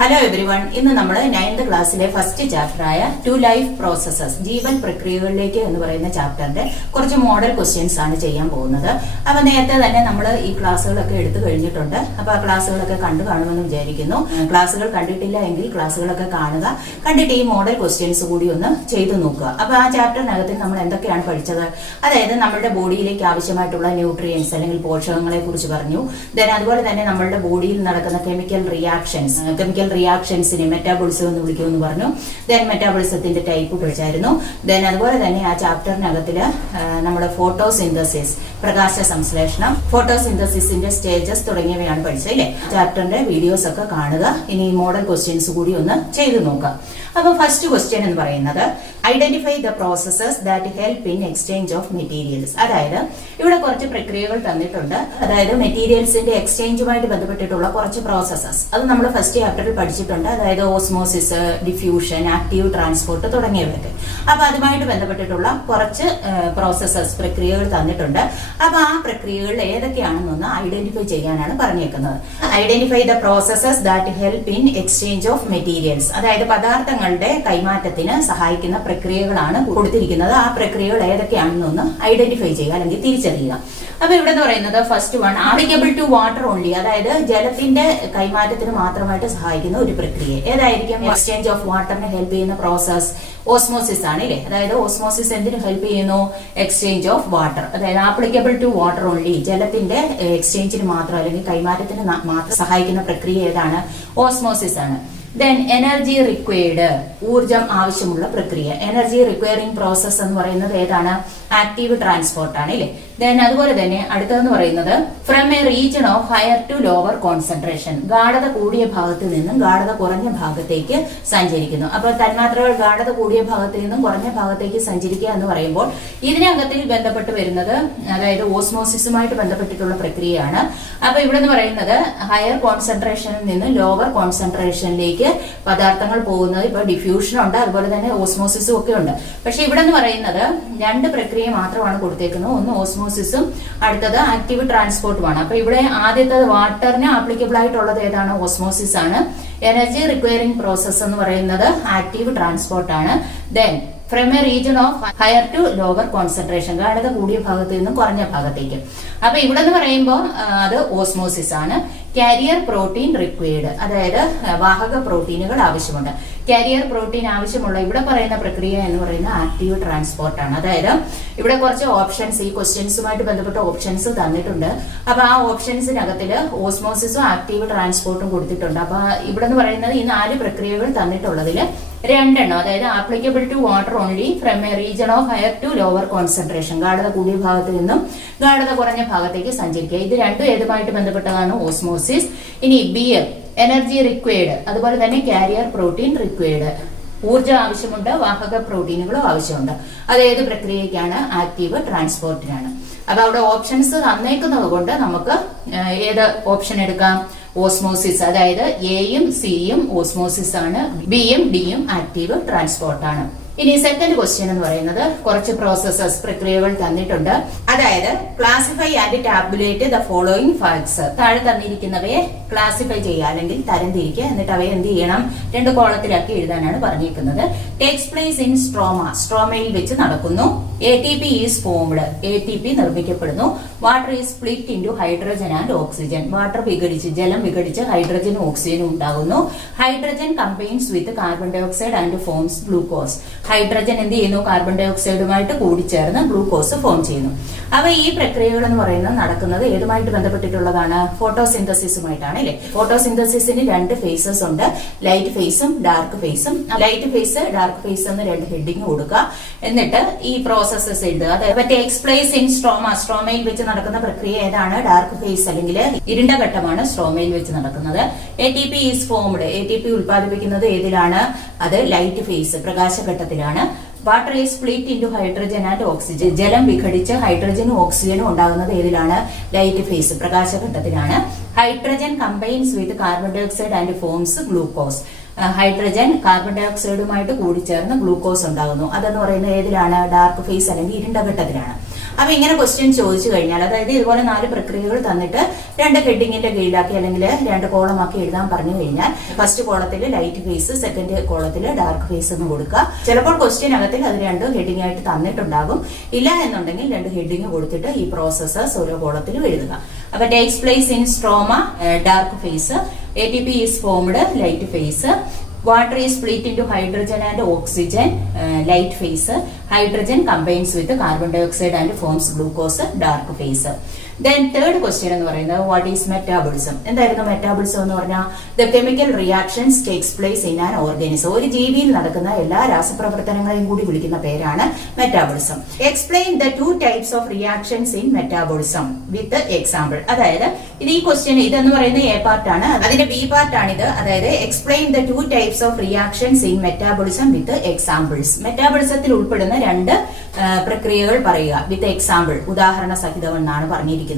Hello everyone. ഇന്ന് നമ്മൾ 9th ക്ലാസ്സിലെ ഫസ്റ്റ് ചാപ്റ്ററായ ടു ലൈഫ് പ്രോസസ്സസ് ജീവൻ പ്രക്രിയകളിലേക്ക് എന്ന് പറയുന്ന ചാപ്റ്ററിന്റെ കുറച്ച് മോഡൽ ക്വസ്റ്റ്യൻസ് ആണ് ചെയ്യാൻ പോകുന്നത്. അപ്പൊ നേരത്തെ തന്നെ നമ്മൾ ഈ ക്ലാസ്സുകളൊക്കെ എടുത്തു കഴിഞ്ഞിട്ടുണ്ട്. അപ്പൊ ആ ക്ലാസ്സുകളൊക്കെ കണ്ടു കാണുമെന്ന് വിചാരിക്കുന്നു. ക്ലാസ്സുകൾ കണ്ടിട്ടില്ല എങ്കിൽ ക്ലാസ്സുകളൊക്കെ കാണുക, കണ്ടിട്ട് ഈ മോഡൽ ക്വസ്റ്റ്യൻസ് കൂടി ഒന്ന് ചെയ്തു നോക്കുക. അപ്പൊ ആ ചാപ്റ്ററിനകത്ത് നമ്മൾ എന്തൊക്കെയാണ് പഠിച്ചത്, അതായത് നമ്മുടെ ബോഡിയിലേക്ക് ആവശ്യമായിട്ടുള്ള ന്യൂട്രിയൻസ് അല്ലെങ്കിൽ പോഷകങ്ങളെ കുറിച്ച് പറഞ്ഞു. അതുപോലെ തന്നെ നമ്മളുടെ ബോഡിയിൽ നടക്കുന്ന കെമിക്കൽ റിയാക്ഷൻസിനെ മെറ്റാബോളിസം എന്ന് വിളിക്കുമെന്ന് പറഞ്ഞു. മെറ്റാബോളിസത്തിന്റെ ടൈപ്പ് പഠിച്ചായിരുന്നു. അതുപോലെ തന്നെ ആ ചാപ്റ്ററിനകത്തില് നമ്മുടെ ഫോട്ടോസിന്തസിസ് പ്രകാശ സംശ്ലേഷണം, ഫോട്ടോസിന്തസിസിന്റെ സ്റ്റേജസ് തുടങ്ങിയവയാണ് പഠിച്ചത് അല്ലേ. ചാപ്റ്ററിന്റെ വീഡിയോസ് ഒക്കെ കാണുക. ഇനി മോഡൽ ക്വസ്റ്റ്യൻസ് കൂടി ഒന്ന് ചെയ്തു നോക്കാം. അപ്പൊ ഫസ്റ്റ് ക്വസ്റ്റ്യൻ എന്ന് പറയുന്നത് identify the processes that help in exchange of materials. അതായത് ഇവിടെ കുറച്ച് പ്രക്രിയകൾ തന്നിട്ടുണ്ട്. അതായത് മെറ്റീരിയൽസിന്റെ എക്സ്ചേഞ്ചുമായിട്ട് ബന്ധപ്പെട്ടിട്ടുള്ള കുറച്ച് പ്രോസസ്സസ് അത് നമ്മൾ ഫസ്റ്റ് ചാപ്റ്ററിൽ പഠിച്ചിട്ടുണ്ട്. അതായത് ഓസ്മോസിസ്, ഡിഫ്യൂഷൻ, ആക്റ്റീവ് ട്രാൻസ്പോർട്ട് തുടങ്ങിയവയൊക്കെ. അപ്പൊ അതുമായിട്ട് ബന്ധപ്പെട്ടിട്ടുള്ള കുറച്ച് പ്രോസസ്സസ് പ്രക്രിയകൾ തന്നിട്ടുണ്ട്. അപ്പൊ ആ പ്രക്രിയകൾ ഏതൊക്കെയാണെന്നൊന്ന് ഐഡന്റിഫൈ ചെയ്യാനാണ് പറഞ്ഞേക്കുന്നത്. Identify the processes that help in exchange of materials. അതായത് പദാർത്ഥങ്ങളുടെ കൈമാറ്റത്തിന് സഹായിക്കുന്ന പ്രക്രിയകളാണ് കൊടുത്തിരിക്കുന്നത്. ആ പ്രക്രിയകൾ ഏതൊക്കെയാണെന്നൊന്ന് ഐഡന്റിഫൈ ചെയ്യുക അല്ലെങ്കിൽ തിരിച്ചറിയുക. അപ്പൊ ഇവിടെ എന്ന് പറയുന്നത് first one applicable to water only. അതായത് ജലത്തിന്റെ കൈമാറ്റത്തിന് മാത്രമായിട്ട് സഹായിക്കുന്ന ഒരു പ്രക്രിയ ഏതായിരിക്കും? എക്സ്ചേഞ്ച് ഓഫ് വാട്ടറിന് ഹെൽപ്പ് ചെയ്യുന്ന പ്രോസസ് ഓസ്മോസിസ് ആണ് ഇല്ലേ. അതായത് ഓസ്മോസിസ് എന്തിനു ഹെൽപ്പ് ചെയ്യുന്നു? Exchange of water. അതായത് ആപ്ലിക്കബിൾ ടു വാട്ടർ ഓൺലി, ജലത്തിന്റെ എക്സ്ചേഞ്ചിന് മാത്രം അല്ലെങ്കിൽ കൈമാറ്റത്തിന് മാത്രം സഹായിക്കുന്ന പ്രക്രിയ ഏതാണ്? ഓസ്മോസിസ് ആണ്. എനർജി റിക്വയർഡ്, ഊർജം ആവശ്യമുള്ള പ്രക്രിയ. എനർജി റിക്വയറിംഗ് പ്രോസസ് എന്ന് പറയുന്നത് ഏതാണ്? ആക്റ്റീവ് ട്രാൻസ്പോർട്ട് ആണ് ഇല്ലേ. അതുപോലെ തന്നെ അടുത്തതെന്ന് പറയുന്നത് from a region of higher to lower concentration, ഗാഢത കൂടിയ ഭാഗത്ത് നിന്നും ഗാഢത കുറഞ്ഞ ഭാഗത്തേക്ക് സഞ്ചരിക്കുന്നു. അപ്പൊ തന്മാത്രകൾ ഗാഢത കൂടിയ ഭാഗത്ത് നിന്നും കുറഞ്ഞ ഭാഗത്തേക്ക് സഞ്ചരിക്കുക എന്ന് പറയുമ്പോൾ ഇതിനകത്തിൽ ബന്ധപ്പെട്ട് വരുന്നത് അതായത് ഓസ്മോസിസുമായിട്ട് ബന്ധപ്പെട്ടിട്ടുള്ള പ്രക്രിയയാണ്. അപ്പൊ ഇവിടെ എന്ന് പറയുന്നത് ഹയർ കോൺസെൻട്രേഷനിൽ നിന്ന് ലോവർ കോൺസെൻട്രേഷനിലേക്ക് പദാർത്ഥങ്ങൾ പോകുന്നത് ഇപ്പൊ ഡിഫ്യൂഷൻ ഉണ്ട്, അതുപോലെ തന്നെ ഓസ്മോസിസും ഒക്കെ ഉണ്ട്. പക്ഷെ ഇവിടെ എന്ന് പറയുന്നത് രണ്ട് പ്രക്രിയ മാത്രമാണ് കൊടുത്തേക്കുന്നത്. ഒന്ന് ഓസ്മോസിസും അടുത്തത് ആക്റ്റീവ് ട്രാൻസ്പോർട്ടുമാണ്. അപ്പൊ ഇവിടെ ആദ്യത്തെ വാട്ടറിന് ആപ്ലിക്കബിൾ ആയിട്ടുള്ളത് ഏതാണ്? ഓസ്മോസിസ് ആണ്. എനർജി റിക്വയറിംഗ് പ്രോസസ് എന്ന് പറയുന്നത് ആക്റ്റീവ് ട്രാൻസ്പോർട്ട് ആണ്. From a region of higher to lower concentration, ഗാഢത കൂടിയ ഭാഗത്ത് നിന്നും കുറഞ്ഞ ഭാഗത്തേക്ക്. അപ്പൊ ഇവിടെ എന്ന് പറയുമ്പോൾ അത് ഓസ്മോസിസ് ആണ്. കാരിയർ പ്രോട്ടീൻ റിക്വയർഡ്, അതായത് വാഹക പ്രോട്ടീനുകൾ ആവശ്യമുണ്ട്. കാരിയർ പ്രോട്ടീൻ ആവശ്യമുള്ള ഇവിടെ പറയുന്ന പ്രക്രിയ എന്ന് പറയുന്ന ആക്റ്റീവ് ട്രാൻസ്പോർട്ട് ആണ്. അതായത് ഇവിടെ കുറച്ച് ഓപ്ഷൻസ് ഈ ക്വസ്റ്റ്യൻസുമായിട്ട് ബന്ധപ്പെട്ട ഓപ്ഷൻസ് തന്നിട്ടുണ്ട്. അപ്പൊ ആ ഓപ്ഷൻസിനകത്തില് ഓസ്മോസിസും ആക്റ്റീവ് ട്രാൻസ്പോർട്ടും കൊടുത്തിട്ടുണ്ട്. അപ്പൊ ഇവിടെ എന്ന് പറയുന്നത് ഈ 4 പ്രക്രിയകൾ തന്നിട്ടുള്ളതില് 2 എണ്ണം, അതായത് applicable to water only from a region of higher to lower concentration, ഗാഢത കൂടിയ ഭാഗത്ത് നിന്നും ഗാഢത കുറഞ്ഞ ഭാഗത്തേക്ക് സഞ്ചരിക്കുക. ഇത് രണ്ടും ഏതുമായിട്ട് ബന്ധപ്പെട്ടതാണ്? ഓസ്മോസിസ്. ഇനി BM എനർജി റിക്വയർഡ്, അതുപോലെ തന്നെ കാരിയർ പ്രോട്ടീൻ റിക്വയർഡ്, ഊർജ്ജം ആവശ്യമുണ്ട്, വാഹക പ്രോട്ടീനുകളും ആവശ്യമുണ്ട്. അത് ഏത് പ്രക്രിയക്കാണ്? ആക്റ്റീവ് ട്രാൻസ്പോർട്ടിനാണ്. അപ്പൊ അവിടെ ഓപ്ഷൻസ് തന്നേക്കുന്നത് കൊണ്ട് നമുക്ക് ഏത് ഓപ്ഷൻ എടുക്കാം? ഓസ്മോസിസ്. അതായത് എയും സിയും ഓസ്മോസിസ് ആണ്, ബിയും ഡിയും ആക്റ്റീവ് ട്രാൻസ്പോർട്ട് ആണ്. ഇനി സെക്കൻഡ് ക്വസ്റ്റ്യൻ എന്ന് പറയുന്നത് കുറച്ച് പ്രോസസ്സസ് പ്രക്രിയകൾ തന്നിട്ടുണ്ട്. അതായത് classify and tabulate the following facts. താഴെ തന്നിരിക്കുന്നവയെ ക്ലാസിഫൈ ചെയ്യുക അല്ലെങ്കിൽ തരംതിരിക്കുക. എന്നിട്ട് അവയെ എന്ത് ചെയ്യണം? 2 കോളത്തിലാക്കി എഴുതാനാണ് പറഞ്ഞിരിക്കുന്നത്. ടേക്സ് പ്ലേസ് ഇൻ സ്ട്രോമ, സ്ട്രോമയിൽ വെച്ച് നടക്കുന്നു. ATP ഈസ് ഫോംഡ്, ATP നിർമ്മിക്കപ്പെടുന്നു. Water is split into hydrogen and oxygen, water വിഘടിച്ച് ജലം വിഘടിച്ച് ഹൈഡ്രജനും ഓക്സിജനും ഉണ്ടാകുന്നു. Hydrogen combines with carbon dioxide and forms glucose, hydrogen എന്ത് ചെയ്യുന്നു? കാർബൺ ഡൈ ഓക്സൈഡുമായിട്ട് കൂടിച്ചേർന്ന് ഗ്ലൂക്കോസ് ഫോം ചെയ്യുന്നു. അപ്പൊ ഈ പ്രക്രിയകൾ എന്ന് പറയുന്നത് നടക്കുന്നത് ഏതുമായിട്ട് ബന്ധപ്പെട്ടിട്ടുള്ളതാണ്? ഫോട്ടോസിന്തസിസുമായിട്ടാണ് അല്ലെ. ഫോട്ടോസിന്തസിസിന് 2 ഫേസസ് ഉണ്ട്, ലൈറ്റ് ഫേസും ഡാർക്ക് ഫേസും. ലൈറ്റ് ഫേസ്, ഡാർക്ക് ഫേസ് എന്ന് 2 ഹെഡിങ് കൊടുക്കുക. എന്നിട്ട് ഈ പ്രോസസ്സസ് എഴുതുക. അതായത് ടേക്സ് പ്ലേസ് ഇൻ സ്ട്രോമ, സ്ട്രോമയിൽ വെച്ച് നടക്കുന്ന പ്രക്രിയ ഏതാണ്? ഡാർക്ക് ഫേസ് അല്ലെങ്കിൽ ഇരുണ്ട ഘട്ടമാണ് സ്ട്രോമയിൽ വെച്ച് നടക്കുന്നത്. ATP ഈസ് ഫോംഡ്, ATP ഉൽപ്പാദിപ്പിക്കുന്നത് ഏതിലാണ്? അത് ലൈറ്റ് ഫേസ്, പ്രകാശഘട്ടത്തിലാണ്. Water is split into hydrogen and oxygen, ജലം വിഘടിച്ച് ഹൈഡ്രജനും ഓക്സിജനും ഉണ്ടാകുന്നത് ഏതിലാണ്? ലൈറ്റ് ഫേസ്, പ്രകാശഘട്ടത്തിലാണ്. Hydrogen combines with carbon dioxide and forms glucose, hydrogen carbon ഡൈ ഓക്സൈഡുമായിട്ട് കൂടിച്ചേർന്ന് ഗ്ലൂക്കോസ് ഉണ്ടാകുന്നു. അതെന്ന് പറയുന്നത് ഏതിലാണ്? ഡാർക്ക് ഫേസ് അല്ലെങ്കിൽ ഇരുണ്ട ഘട്ടത്തിലാണ്. അപ്പൊ ഇങ്ങനെ ക്വസ്റ്റ്യൻ ചോദിച്ചു കഴിഞ്ഞാൽ, അതായത് ഇതുപോലെ 4 പ്രക്രിയകൾ തന്നിട്ട് 2 ഹെഡിങ്ങിന്റെ കീഴിലാക്കി അല്ലെങ്കിൽ 2 കോളമാക്കി എഴുതാൻ പറഞ്ഞു കഴിഞ്ഞാൽ ഫസ്റ്റ് കോളത്തിൽ ലൈറ്റ് ഫേസ്, സെക്കൻഡ് കോളത്തിൽ ഡാർക്ക് ഫേസ് എന്ന് കൊടുക്കുക. ചിലപ്പോൾ ക്വസ്റ്റ്യനകത്തിൽ അത് 2 ഹെഡിങ് ആയിട്ട് തന്നിട്ടുണ്ടാകും. ഇല്ല എന്നുണ്ടെങ്കിൽ 2 ഹെഡിങ് കൊടുത്തിട്ട് ഈ പ്രോസസ്സസ് ഓരോ കോളത്തിലും എഴുതുക. അപ്പൊ takes place in stroma, dark face. ATP is formed, light phase. Water is split into hydrogen and oxygen, light phase. Hydrogen combines with carbon dioxide and forms glucose, dark phase. Then third question എന്ന് പറയുന്നത് what is metabolism? എന്തായിരുന്നു metabolism എന്ന് പറഞ്ഞാൽ the chemical reactions takes place in an organism. ഒരു ജീവിയിൽ നടക്കുന്ന എല്ലാ രാസപ്രവർത്തനങ്ങളെയും കൂടി വിളിക്കുന്ന പേരാണ് metabolism. Explain the 2 types of reactions in metabolism with example. അതായത് ഇത് ഈ ക്വസ്റ്റ്യൻ ഇതെന്ന് പറയുന്ന A പാർട്ട് ആണ്, അതിന്റെ B പാർട്ട് ആണിത്. അതായത് explain the 2 types of reactions in metabolism with examples. മെറ്റാബോളിസത്തിൽ ഉൾപ്പെടുന്ന 2 പ്രക്രിയകൾ പറയുക വിത്ത് എക്സാമ്പിൾ, ഉദാഹരണ സഹിതം എന്നാണ് പറഞ്ഞിരിക്കുന്നത്.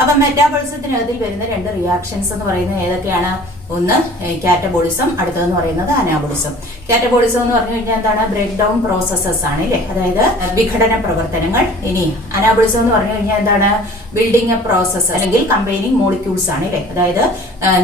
അപ്പൊ മെറ്റാബോളിസത്തിനകത്തിൽ വരുന്ന 2 റിയാക്ഷൻസ് എന്ന് പറയുന്നത് ഏതൊക്കെയാണ്? ഒന്ന് കാറ്റബോളിസം, അടുത്തതെന്ന് പറയുന്നത് അനാബോളിസം. കാറ്റബോളിസം എന്ന് പറഞ്ഞു കഴിഞ്ഞാൽ എന്താണ്? ബ്രേക്ക് ഡൗൺ പ്രോസസ്സസ് ആണ് അല്ലെ, അതായത് വിഘടന പ്രവർത്തനങ്ങൾ. ഇനി അനാബോളിസം എന്ന് പറഞ്ഞു കഴിഞ്ഞാൽ എന്താണ്? ബിൽഡിംഗ് എ പ്രോസസ് അല്ലെങ്കിൽ കമ്പൈനിങ് മോളിക്യൂൾസ് ആണ് അല്ലെ, അതായത്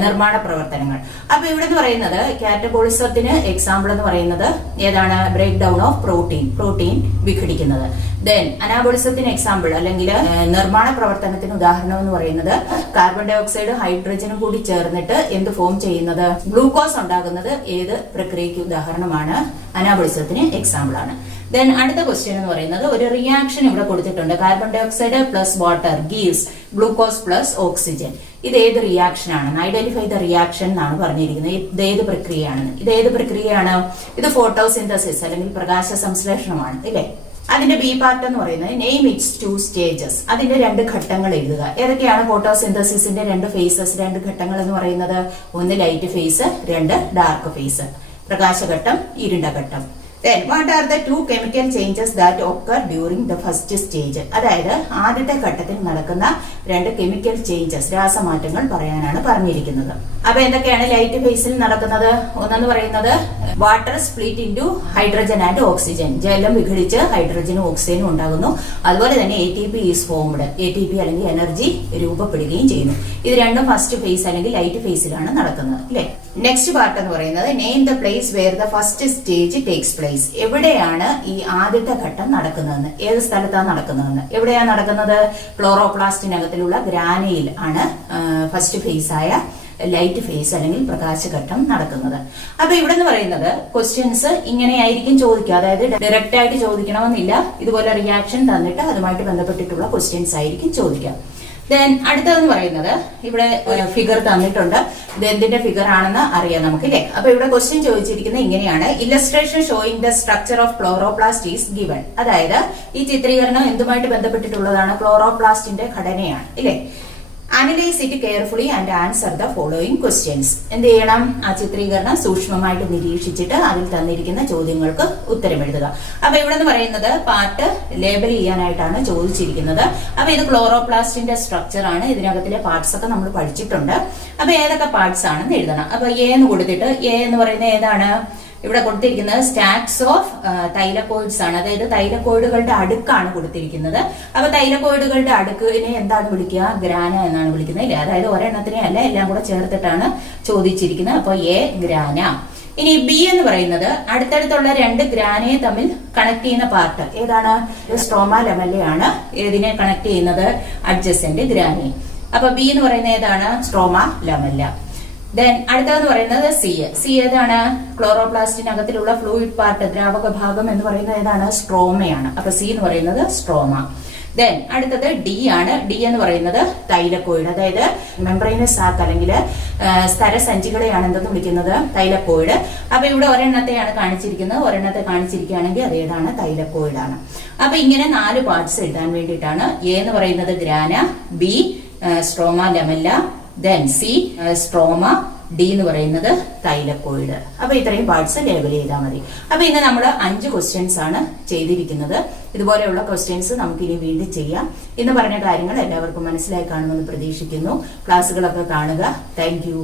നിർമ്മാണ പ്രവർത്തനങ്ങൾ. അപ്പൊ ഇവിടെ എന്ന് പറയുന്നത് കാറ്റബോളിസത്തിന് എക്സാമ്പിൾ എന്ന് പറയുന്നത് ഏതാണ്? ബ്രേക്ക് ഡൗൺ ഓഫ് പ്രോട്ടീൻ വിഘടിക്കുന്നത്. ദെൻ അനാബോളിസത്തിന് എക്സാമ്പിൾ അല്ലെങ്കിൽ നിർമ്മാണ പ്രവർത്തനത്തിന് ഉദാഹരണം എന്ന് പറയുന്നത് കാർബൺ ഡൈ ഓക്സൈഡ് ഹൈഡ്രജനും കൂടി ചേർന്നിട്ട് എന്ത് ഫോം ചെയ്യുന്നത്? ഗ്ലൂക്കോസ് ഉണ്ടാകുന്നത് ഏത് പ്രക്രിയയ്ക്ക് ഉദാഹരണമാണ്? അനാബോളിസത്തിന് എക്സാമ്പിൾ ആണ്. ദെൻ അടുത്ത ക്വസ്റ്റ്യൻ എന്ന് പറയുന്നത് ഒരു റിയാക്ഷൻ ഇവിടെ കൊടുത്തിട്ടുണ്ട്. Carbon dioxide plus water gives glucose plus oxygen. ഇത് ഏത് റിയാക്ഷൻ ആണെന്ന് ഐഡന്റിഫൈ ദ റിയാക്ഷൻ എന്നാണ് പറഞ്ഞിരിക്കുന്നത്. ഇത് ഏത് പ്രക്രിയയാണെന്ന്. ഇത് ഏത് പ്രക്രിയയാണ്? ഇത് ഫോട്ടോസിന്തസിസ് അല്ലെങ്കിൽ പ്രകാശ സംശ്ലേഷണമാണ് ഇല്ലേ. അതിന്റെ ബി പാർട്ട് എന്ന് പറയുന്നത് നെയിം ഇറ്റ്സ് 2 സ്റ്റേജസ്. അതിന്റെ 2 ഘട്ടങ്ങൾ എഴുതുക. ഏതൊക്കെയാണ് ഫോട്ടോസിന്തസിസിന്റെ 2 ഫേസസ്, 2 ഘട്ടങ്ങൾ എന്ന് പറയുന്നത്? ഒന്ന് ലൈറ്റ് ഫേസ്, 2 ഡാർക്ക് ഫേസ്. പ്രകാശഘട്ടം, ഇരുണ്ട ഘട്ടം. Then what are the 2 chemical changes that occur during the first stage? അതായത് ആദ്യത്തെ ഘട്ടത്തിൽ നടക്കുന്ന 2 കെമിക്കൽ ചേഞ്ചസ്, രാസമാറ്റങ്ങൾ പറയാനാണ് പറഞ്ഞിരിക്കുന്നത്. അപ്പൊ എന്തൊക്കെയാണ് ലൈറ്റ് ഫേസിൽ നടക്കുന്നത്? ഒന്നെന്ന് പറയുന്നത് water split into hydrogen and oxygen. ജലം വിഘടിച്ച് ഹൈഡ്രജനും ഓക്സിജനും ഉണ്ടാകുന്നു. അതുപോലെ തന്നെ ATP ഈസ് ഫോംഡ്. ATP അല്ലെങ്കിൽ എനർജി രൂപപ്പെടുകയും ചെയ്യുന്നു. ഇത് രണ്ടും ഫസ്റ്റ് ഫേസ് അല്ലെങ്കിൽ ലൈറ്റ് ഫേസിലാണ് നടക്കുന്നത് അല്ലെ. നെക്സ്റ്റ് പാർട്ട് എന്ന് പറയുന്നത് name the place where the first stage takes place. എവിടെയാണ് ഈ ആദ്യത്തെ ഘട്ടം നടക്കുന്നതെന്ന്, ഏത് സ്ഥലത്താണ് നടക്കുന്നതെന്ന്. എവിടെയാണ് നടക്കുന്നത്? ക്ലോറോപ്ലാസ്റ്റിനകത്തിലുള്ള ഗ്രാനയിൽ ആണ് ഫസ്റ്റ് ഫേസ് ആയ ലൈറ്റ് ഫേസ് അല്ലെങ്കിൽ പ്രകാശഘട്ടം നടക്കുന്നത്. അപ്പൊ ഇവിടെ എന്ന് പറയുന്നത് ക്വസ്റ്റ്യൻസ് ഇങ്ങനെയായിരിക്കും ചോദിക്കുക. അതായത് ഡയറക്റ്റ് ആയിട്ട് ചോദിക്കണമെന്നില്ല. ഇതുപോലെ റിയാക്ഷൻ തന്നിട്ട് അതുമായിട്ട് ബന്ധപ്പെട്ടിട്ടുള്ള ക്വസ്റ്റ്യൻസ് ആയിരിക്കും ചോദിക്കുക. ദെൻ അടുത്തതെന്ന് പറയുന്നത് ഇവിടെ ഫിഗർ തന്നിട്ടുണ്ട്. ഇത് എന്തിന്റെ ഫിഗർ ആണെന്ന് അറിയാം നമുക്ക് ഇല്ലേ. അപ്പൊ ഇവിടെ ക്വസ്റ്റ്യൻ ചോദിച്ചിരിക്കുന്നത് ഇങ്ങനെയാണ്. Illustration showing the structure of chloroplast is given. അതായത് ഈ ചിത്രീകരണം എന്തുമായിട്ട് ബന്ധപ്പെട്ടിട്ടുള്ളതാണ്? ക്ലോറോപ്ലാസ്റ്റിന്റെ ഘടനയാണ് ഇല്ലേ. Analyse it carefully and answer the following questions. എന്ത് ചെയ്യണം? ആ ചിത്രീകരണം സൂക്ഷ്മമായിട്ട് നിരീക്ഷിച്ചിട്ട് അതിൽ തന്നിരിക്കുന്ന ചോദ്യങ്ങൾക്ക് ഉത്തരം എഴുതുക. അപ്പൊ ഇവിടെ നിന്ന് പറയുന്നത് പാർട്ട് ലേബൽ ചെയ്യാനായിട്ടാണ് ചോദിച്ചിരിക്കുന്നത്. അപ്പൊ ഇത് ക്ലോറോപ്ലാസ്റ്റിന്റെ സ്ട്രക്ചർ ആണ്. ഇതിനകത്തിലെ പാർട്സ് ഒക്കെ നമ്മൾ പഠിച്ചിട്ടുണ്ട്. അപ്പൊ ഏതൊക്കെ പാർട്സ് ആണെന്ന് എഴുതണം. അപ്പൊ എ എന്ന് കൊടുത്തിട്ട് എ എന്ന് പറയുന്നത് ഏതാണ്? ഇവിടെ കൊടുത്തിരിക്കുന്നത് സ്റ്റാക്സ് ഓഫ് തൈലക്കോയിഡ്സ് ആണ്. അതായത് തൈലക്കോയിഡുകളുടെ അടുക്കാണ് കൊടുത്തിരിക്കുന്നത്. അപ്പൊ തൈലക്കോയിഡുകളുടെ അടുക്കിനെ എന്താണ് വിളിക്കുക? ഗ്രാന എന്നാണ് വിളിക്കുന്നത് ഇല്ലേ. അതായത് ഒരെണ്ണത്തിനെ അല്ല, എല്ലാം കൂടെ ചേർത്തിട്ടാണ് ചോദിച്ചിരിക്കുന്നത്. അപ്പൊ എ ഗ്രാന. ഇനി ബി എന്ന് പറയുന്നത് അടുത്തടുത്തുള്ള 2 ഗ്രാനയെ തമ്മിൽ കണക്ട് ചെയ്യുന്ന പാർട്ട് ഏതാണ്? സ്ട്രോമ ലെമല്ലയാണ്. ഏതിനെ കണക്ട് ചെയ്യുന്നത്? അഡ്ജസന്റ് ഗ്രാനെ. അപ്പൊ ബി എന്ന് പറയുന്നത് ഏതാണ്? Stroma lamella. ദെൻ അടുത്തതെന്ന് പറയുന്നത് സി ഏതാണ്? ക്ലോറോപ്ലാസ്റ്റിനകത്തിലുള്ള ഫ്ലൂയിഡ് പാർട്ട്, ദ്രാവക ഭാഗം എന്ന് പറയുന്നത് ഏതാണ്? സ്ട്രോമയാണ്. അപ്പൊ സി എന്ന് പറയുന്നത് സ്ട്രോമ. ദെൻ അടുത്തത് ഡി ആണ്. ഡി എന്ന് പറയുന്നത് തൈലക്കോയിഡ്. അതായത് മെംബ്രെയിനസ് സാക്ക് അല്ലെങ്കിൽ സ്ഥരസഞ്ചികളെയാണ് എന്തെന്ന് വിളിക്കുന്നത്? തൈലക്കോയിഡ്. അപ്പൊ ഇവിടെ ഒരെണ്ണത്തെയാണ് കാണിച്ചിരിക്കുന്നത്. ഒരെണ്ണത്തെ കാണിച്ചിരിക്കുകയാണെങ്കിൽ അത് ഏതാണ്? തൈലക്കോയിഡ് ആണ്. അപ്പൊ ഇങ്ങനെ 4 പാർട്സ് എഴുതാൻ വേണ്ടിയിട്ടാണ്. എ എന്ന് പറയുന്നത് grana, B stroma lamella, then C stroma, D എന്ന് പറയുന്നത് തൈലക്കോയിഡ്. അപ്പൊ ഇത്രയും പാർട്സ് ലേബൽ ചെയ്താൽ മതി. അപ്പൊ ഇന്ന് നമ്മൾ 5 ക്വസ്റ്റ്യൻസ് ആണ് ചെയ്തിരിക്കുന്നത്. ഇതുപോലെയുള്ള ക്വസ്റ്റ്യൻസ് നമുക്ക് ഇനി വീണ്ടും ചെയ്യാം. ഇന്ന് പറഞ്ഞ കാര്യങ്ങൾ എല്ലാവർക്കും മനസ്സിലായി കാണുമെന്ന് പ്രതീക്ഷിക്കുന്നു. ക്ലാസ്സുകളൊക്കെ കാണുക. Thank you.